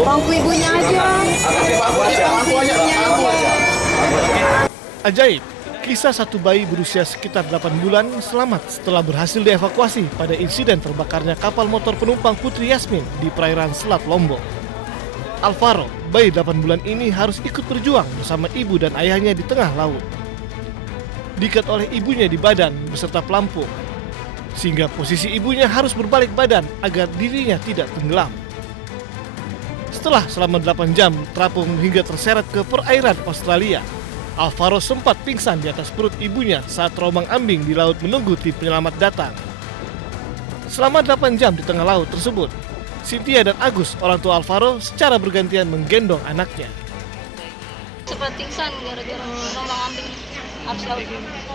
Bangku ibunya aja. Ajaib, kisah satu bayi berusia sekitar 8 bulan selamat setelah berhasil dievakuasi pada insiden terbakarnya kapal motor penumpang Putri Yasmin di perairan Selat Lombok. Alvaro, bayi 8 bulan ini harus ikut berjuang bersama ibu dan ayahnya di tengah laut. Diikat oleh ibunya di badan beserta pelampung, sehingga posisi ibunya harus berbalik badan agar dirinya tidak tenggelam. Setelah selama 8 jam terapung hingga terseret ke perairan Australia, Alvaro sempat pingsan di atas perut ibunya saat terombang-ambing di laut menunggu tim penyelamat datang. Selama 8 jam di tengah laut tersebut, Cynthia dan Agus, orang tua Alvaro, secara bergantian menggendong anaknya. Sempat pingsan gara-gara terombang-ambing arus laut.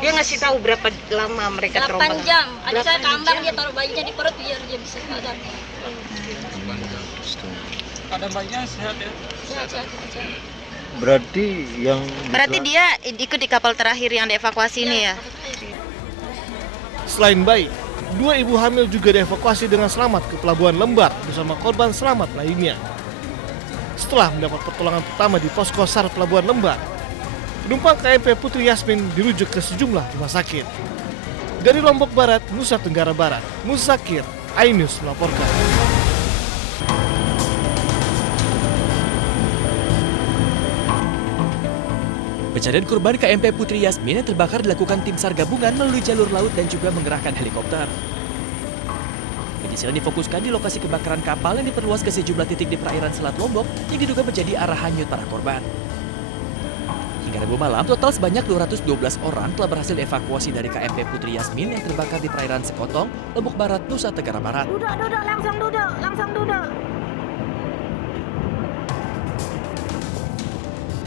Dia ngasih tahu berapa lama mereka 8 terombang. jam. Adik saya kambang, dia taruh bayinya di perut biar dia bisa sadar. Ada bayinya sehat ya? Sehat. Berarti dia ikut di kapal terakhir yang dievakuasi ini ya? Selain bayi, 2 ibu hamil juga dievakuasi dengan selamat ke Pelabuhan Lembar bersama korban selamat lainnya. Setelah mendapat pertolongan pertama di posko SAR Pelabuhan Lembar, penumpang KMP Putri Yasmin dirujuk ke sejumlah rumah sakit. Dari Lombok Barat, Nusa Tenggara Barat, Musakir, Ainus melaporkan. Pencarian korban KMP Putri Yasmin yang terbakar dilakukan tim SAR gabungan melalui jalur laut dan juga mengerahkan helikopter. Penyisiran difokuskan di lokasi kebakaran kapal yang diperluas ke sejumlah titik di perairan Selat Lombok yang diduga menjadi arah hanyut para korban. Hingga Rabu malam, total sebanyak 212 orang telah berhasil dievakuasi dari KMP Putri Yasmin yang terbakar di perairan Sekotong, Lombok Barat, Nusa Tenggara Barat. Langsung duduk.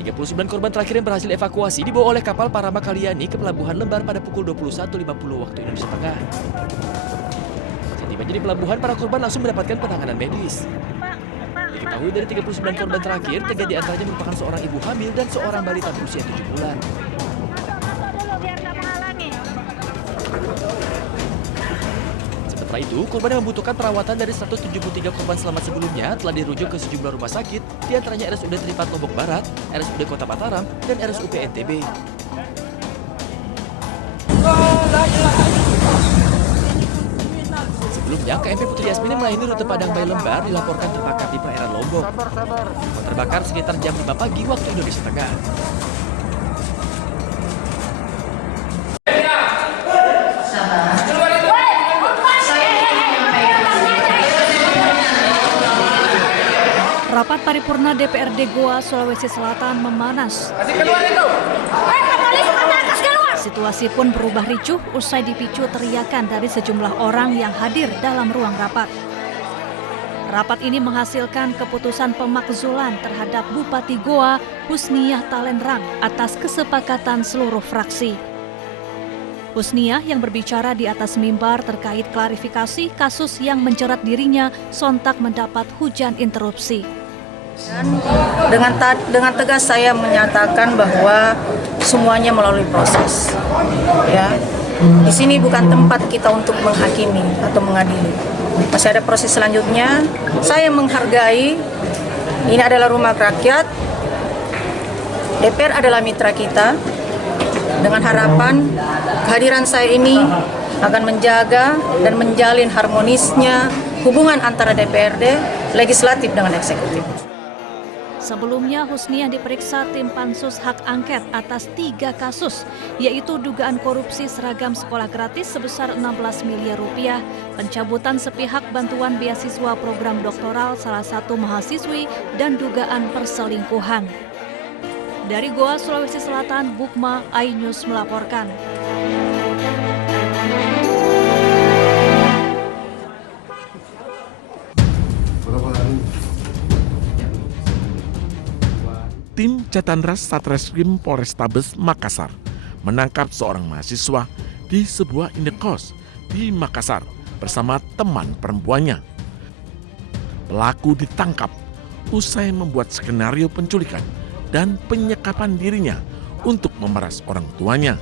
39 korban terakhir yang berhasil evakuasi dibawa oleh kapal Parama Kalyani ke Pelabuhan Lembar pada pukul 21.50 waktu Indonesia Tengah. Setiba di pelabuhan, para korban langsung mendapatkan penanganan medis. Diketahui dari 39 korban terakhir, 3 diantaranya merupakan seorang ibu hamil dan seorang balita berusia 7 bulan. Setelah itu, korban yang membutuhkan perawatan dari 173 korban selamat sebelumnya telah dirujuk ke sejumlah rumah sakit, diantaranya RSUD Tripat Lombok Barat, RSUD Kota Mataram, dan RSUP NTB. Sebelumnya, KMP Putri Yasmin yang melayani rute Padang Bayi Lembar dilaporkan terbakar di perairan Lombok. Terbakar sekitar jam 5 pagi waktu Indonesia Tengah. Rapat paripurna DPRD Goa, Sulawesi Selatan memanas. Situasi pun berubah ricuh usai dipicu teriakan dari sejumlah orang yang hadir dalam ruang rapat. Rapat ini menghasilkan keputusan pemakzulan terhadap Bupati Goa, Husniah Talenrang, atas kesepakatan seluruh fraksi. Husniah yang berbicara di atas mimbar terkait klarifikasi kasus yang menjerat dirinya sontak mendapat hujan interupsi. Dengan tegas saya menyatakan bahwa semuanya melalui proses. Ya, di sini bukan tempat kita untuk menghakimi atau mengadili. Masih ada proses selanjutnya. Saya menghargai ini adalah rumah rakyat. DPR adalah mitra kita. Dengan harapan kehadiran saya ini akan menjaga dan menjalin harmonisnya hubungan antara DPRD, legislatif dengan eksekutif. Sebelumnya, Husniah diperiksa tim Pansus Hak Angket atas 3 kasus, yaitu dugaan korupsi seragam sekolah gratis sebesar 16 miliar rupiah, pencabutan sepihak bantuan beasiswa program doktoral salah satu mahasiswi, dan dugaan perselingkuhan. Dari Goa, Sulawesi Selatan, Bukma, Ainus melaporkan. Tim Catanras Satreskrim Polrestabes Makassar menangkap seorang mahasiswa di sebuah indekos di Makassar bersama teman perempuannya. Pelaku ditangkap usai membuat skenario penculikan dan penyekapan dirinya untuk memeras orang tuanya.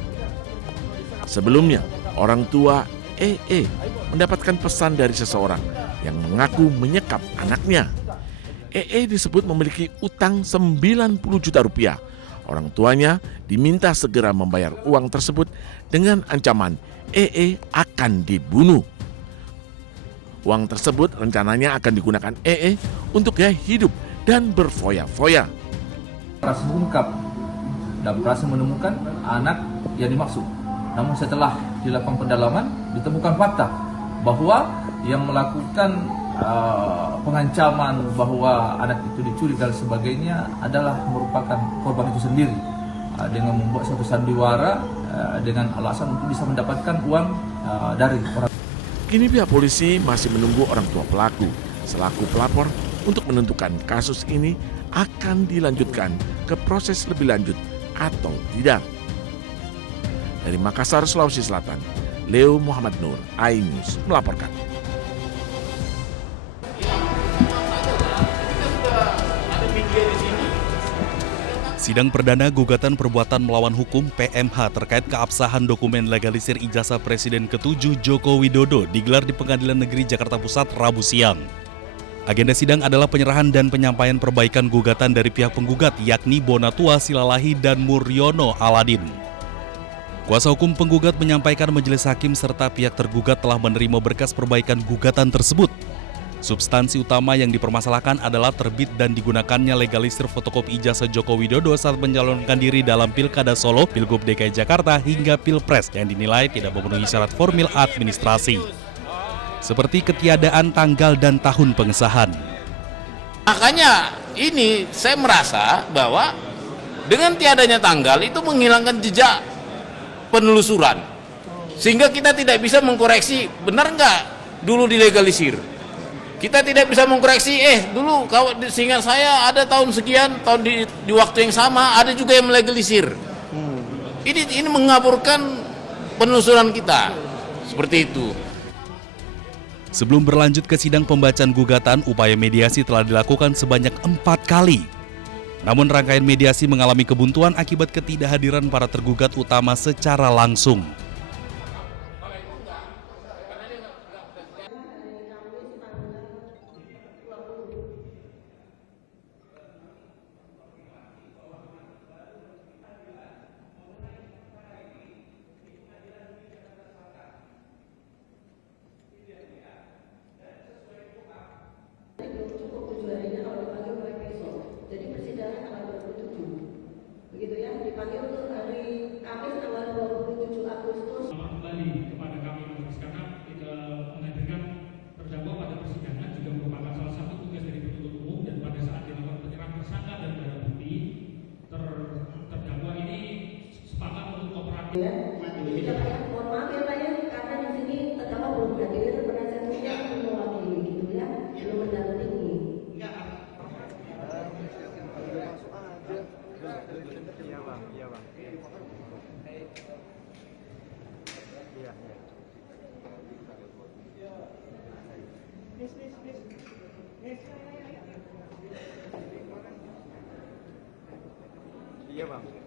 Sebelumnya, orang tua EE mendapatkan pesan dari seseorang yang mengaku menyekap anaknya. EE disebut memiliki utang 90 juta rupiah. Orang tuanya diminta segera membayar uang tersebut dengan ancaman EE akan dibunuh. Uang tersebut rencananya akan digunakan EE untuk gaya hidup dan berfoya-foya. Berhasil mengungkap dan berhasil menemukan anak yang dimaksud. Namun setelah dilakukan pendalaman, ditemukan fakta bahwa yang melakukan pengancaman bahwa anak itu diculik dan sebagainya adalah merupakan korban itu sendiri, dengan membuat suatu sandiwara dengan alasan untuk bisa mendapatkan uang dari orang. Kini pihak polisi masih menunggu orang tua pelaku selaku pelapor untuk menentukan kasus ini akan dilanjutkan ke proses lebih lanjut atau tidak. Dari Makassar, Sulawesi Selatan, Leo Muhammad Nur, iNews melaporkan. Sidang perdana gugatan perbuatan melawan hukum PMH terkait keabsahan dokumen legalisir ijazah Presiden ke-7 Joko Widodo digelar di Pengadilan Negeri Jakarta Pusat Rabu siang. Agenda sidang adalah penyerahan dan penyampaian perbaikan gugatan dari pihak penggugat yakni Bonatua Silalahi dan Muryono Aladin. Kuasa hukum penggugat menyampaikan majelis hakim serta pihak tergugat telah menerima berkas perbaikan gugatan tersebut. Substansi utama yang dipermasalahkan adalah terbit dan digunakannya legalisir fotokopi ijazah Joko Widodo saat mencalonkan diri dalam Pilkada Solo, Pilgub DKI Jakarta hingga Pilpres yang dinilai tidak memenuhi syarat formil administrasi. Seperti ketiadaan tanggal dan tahun pengesahan. Makanya ini saya merasa bahwa dengan tiadanya tanggal itu menghilangkan jejak penelusuran. Sehingga kita tidak bisa mengkoreksi benar nggak dulu dilegalisir. Kita tidak bisa mengkoreksi, dulu kalau seingat saya ada tahun sekian, tahun di waktu yang sama ada juga yang melegalisir. Ini mengaburkan penelusuran kita, seperti itu. Sebelum berlanjut ke sidang pembacaan gugatan, upaya mediasi telah dilakukan sebanyak 4 kali. Namun rangkaian mediasi mengalami kebuntuan akibat ketidakhadiran para tergugat utama secara langsung. Iya bang.